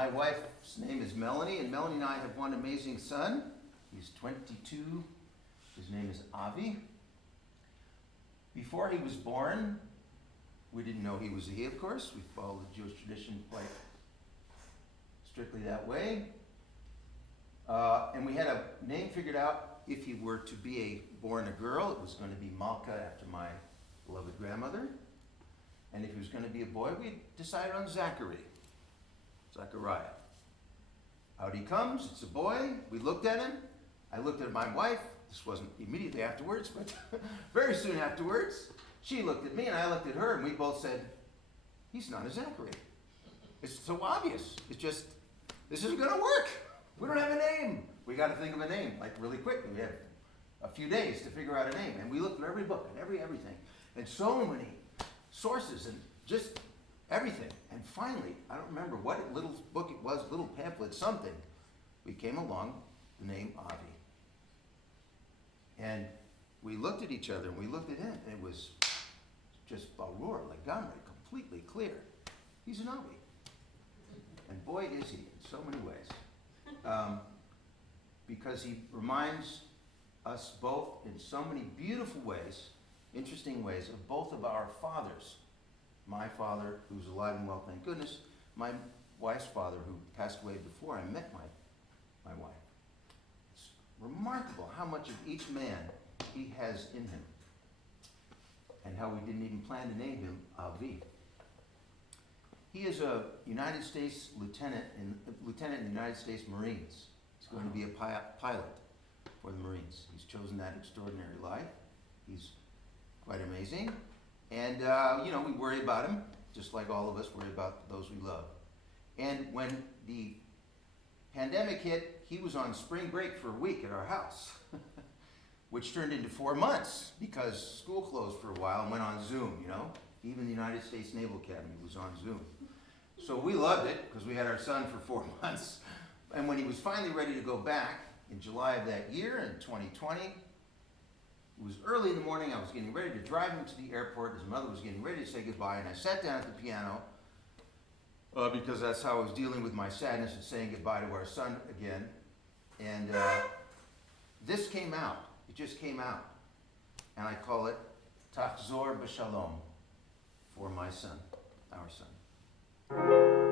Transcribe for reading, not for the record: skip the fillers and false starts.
My wife's name is Melanie, and Melanie and I have one amazing son. He's 22. His name is Avi. Before he was born, we didn't know he was a he, of course. We followed the Jewish tradition quite strictly that way. And we had a name figured out. If he were to be born a girl, it was going to be Malka, after my beloved grandmother. And if he was going to be a boy, we decided on Zachariah. Out he comes, it's a boy. We looked at him. I looked at my wife. This wasn't immediately afterwards, but very soon afterwards. She looked at me and I looked at her, and we both said, he's not a Zachary. It's so obvious. It's just, this isn't going to work. We don't have a name. We got to think of a name, like really quickly. We had a few days to figure out a name. And we looked through every book and everything. And so many sources and just everything. And finally, I don't remember what little book it was, little pamphlet, something. We came along the name Avi. And we looked at each other and we looked at him, and it was just barur, legamre, completely clear. He's an Avi. And boy, is he, in so many ways. Because he reminds us both in so many beautiful ways, interesting ways, of both of our fathers. My father, who's alive and well, thank goodness. My wife's father, who passed away before I met my wife. It's remarkable how much of each man he has in him, and how we didn't even plan to name him Avi. He is a United States lieutenant in the United States Marines. He's going to be a pilot for the Marines. He's chosen that extraordinary life. He's quite amazing. And, we worry about him, just like all of us worry about those we love. And when the pandemic hit, he was on spring break for a week at our house, which turned into 4 months because school closed for a while and went on Zoom, Even the United States Naval Academy was on Zoom. So we loved it because we had our son for 4 months. And when he was finally ready to go back in July of that year, in 2020, it was early in the morning. I was getting ready to drive him to the airport. His mother was getting ready to say goodbye, and I sat down at the piano because that's how I was dealing with my sadness and saying goodbye to our son again. And this came out. It just came out. And I call it Tachzor, בשלום, for my son, our son.